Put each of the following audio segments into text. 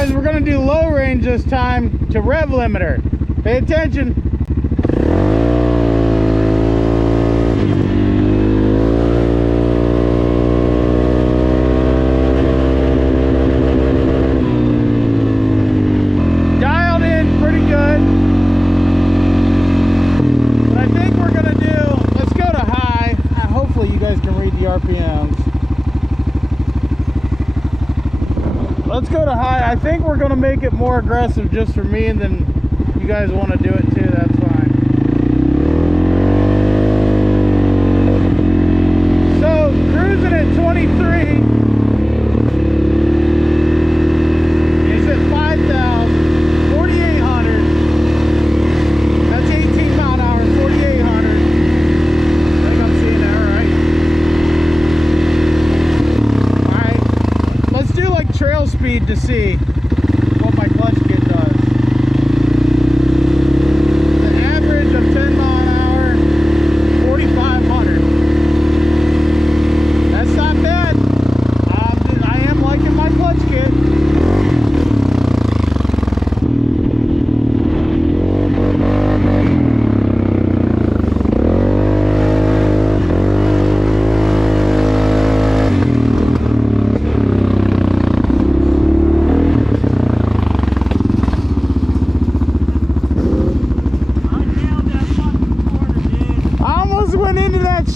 guys, we're gonna do low range this time to rev limiter. Pay attention. Dialed in pretty good. But I think we're gonna do, let's go to high. Hopefully you guys can read the RPMs. Let's go to high. I think we're going to make it more aggressive just for me, and then you guys want to do it too, that's fine. So, cruising at 23. It's at 5,000, 4,800. That's 18 mile an hour, 4,800. I think I'm seeing that right. Alright, let's do like trail speed to see what my clutch kit does. The average of 10 mile an hour, 4,500. That's not bad. I am liking my clutch kit.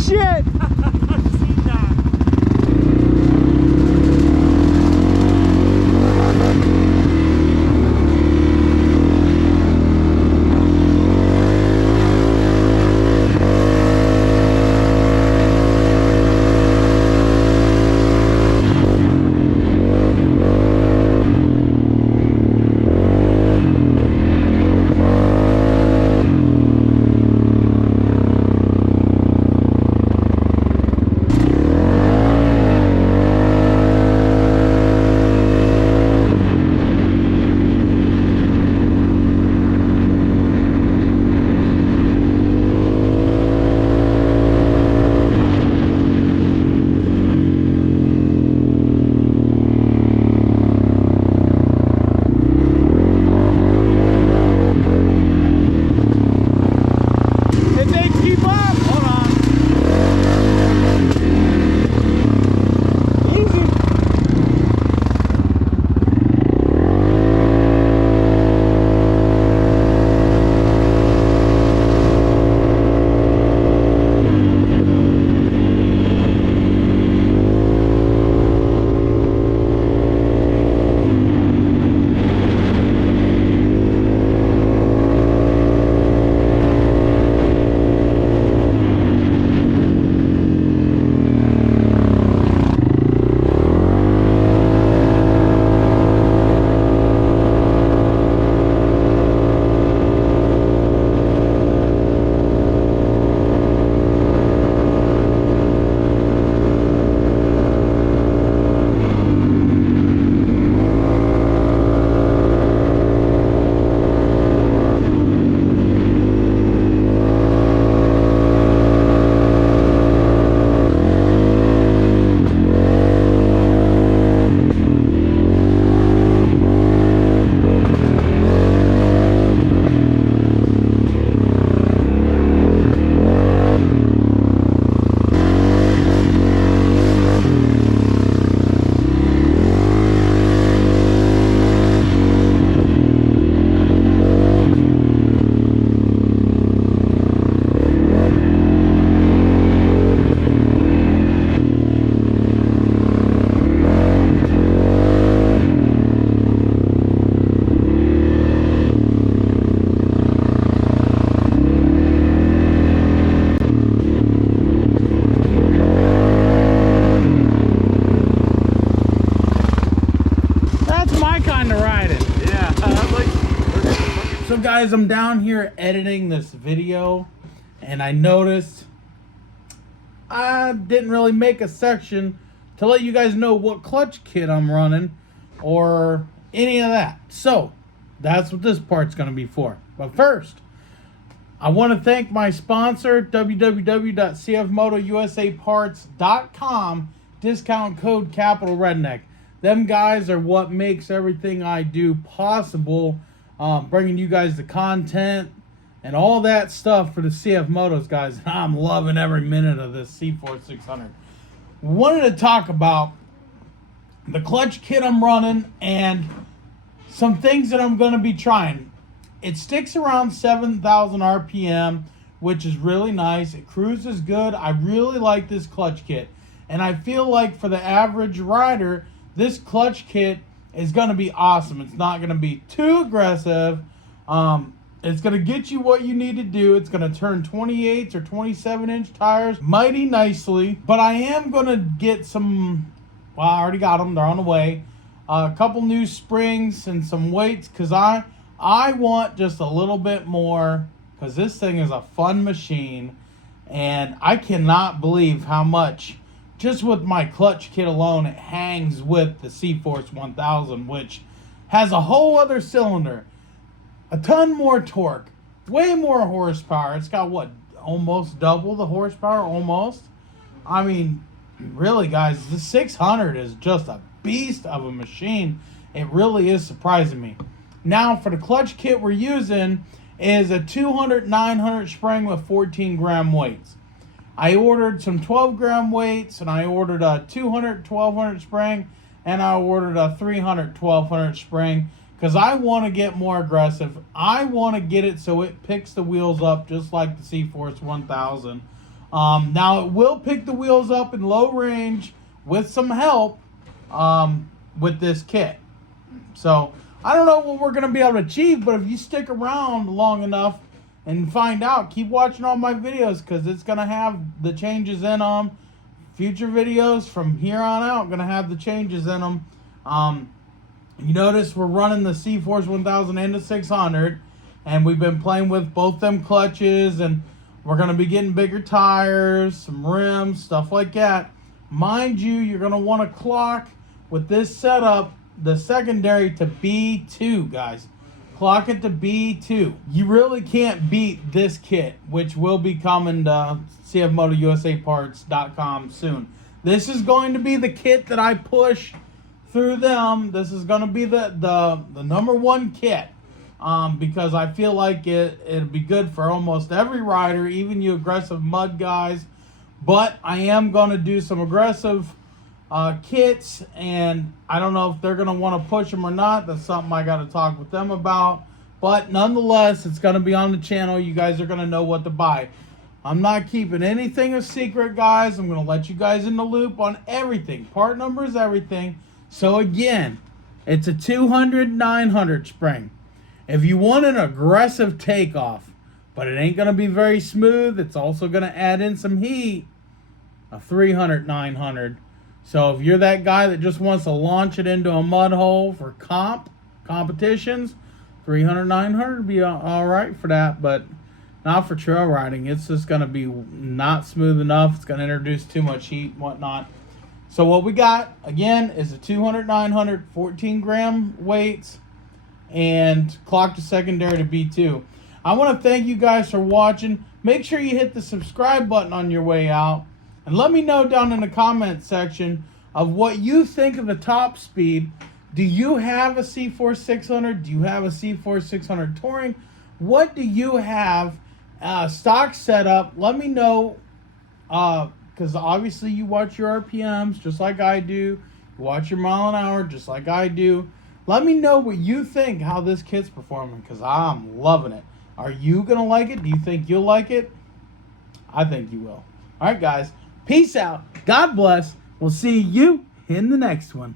Shit! So guys, I'm down here editing this video and I noticed I didn't really make a section to let you guys know what clutch kit I'm running or any of that. So that's what this part's going to be for. But first, I want to thank my sponsor, www.cfmotousaparts.com, discount code Capital Redneck. Them guys are what makes everything I do possible, bringing you guys the content and all that stuff for the CF Motos guys. I'm loving every minute of this CForce 600. Wanted to talk about the clutch kit I'm running and some things that I'm going to be trying. It sticks around 7,000 RPM, which is really nice. It cruises good. I really like this clutch kit. And I feel like for the average rider, this clutch kit is going to be awesome. It's not going to be too aggressive. It's going to get you what you need to do. It's going to turn 28 or 27-inch tires mighty nicely. But I am going to get some, well, I already got them. They're on the way. A couple new springs and some weights because I want just a little bit more because this thing is a fun machine. And I cannot believe how much, just with my clutch kit alone, it hangs with the CForce 1000, which has a whole other cylinder. A ton more torque, way more horsepower. It's got what, almost double the horsepower, almost. I mean, really guys, the 600 is just a beast of a machine. It really is surprising me. Now for the clutch kit we're using is a 200/900 spring with 14 gram weights. I ordered some 12 gram weights, and I ordered a 200/1200 spring, and I ordered a 300/1200 spring. Because I want to get more aggressive. I want to get it so it picks the wheels up just like the CForce 1000. Now, it will pick the wheels up in low range with some help with this kit. So, I don't know what we're going to be able to achieve, but if you stick around long enough and find out, keep watching all my videos because it's going to have the changes in them. Future videos from here on out going to have the changes in them. You notice we're running the CForce 1000 and the 600, and we've been playing with both them clutches, and we're going to be getting bigger tires, some rims, stuff like that. Mind you, you're going to want to clock with this setup the secondary to B2, guys. Clock it to B2. You really can't beat this kit, which will be coming to CFMotoUSAparts.com soon. This is going to be the kit that I push through them. This is going to be the number one kit because I feel like it'd be good for almost every rider, even you aggressive mud guys. But I am going to do some aggressive kits, and I don't know if they're going to want to push them or not. That's something I got to talk with them about. But nonetheless, it's going to be on the channel. You guys are going to know what to buy. I'm not keeping anything a secret, guys. I'm going to let you guys in the loop on everything. Part numbers, everything. So again, it's a 200/900 spring. If you want an aggressive takeoff, but it ain't going to be very smooth, it's also going to add in some heat, a 300/900. So if you're that guy that just wants to launch it into a mud hole for competitions, 300/900 would be all right for that, but not for trail riding. It's just going to be not smooth enough. It's going to introduce too much heat and whatnot. So what we got, again, is a 200/900, 14 gram weights, and clock to secondary to B2. I want to thank you guys for watching. Make sure you hit the subscribe button on your way out. And let me know down in the comment section of what you think of the top speed. Do you have a CForce 600? Do you have a CForce 600 Touring? What do you have stock setup? Let me know. Because obviously you watch your RPMs just like I do. You watch your mile an hour just like I do. Let me know what you think, how this kit's performing, because I'm loving it. Are you going to like it? Do you think you'll like it? I think you will. All right, guys. Peace out. God bless. We'll see you in the next one.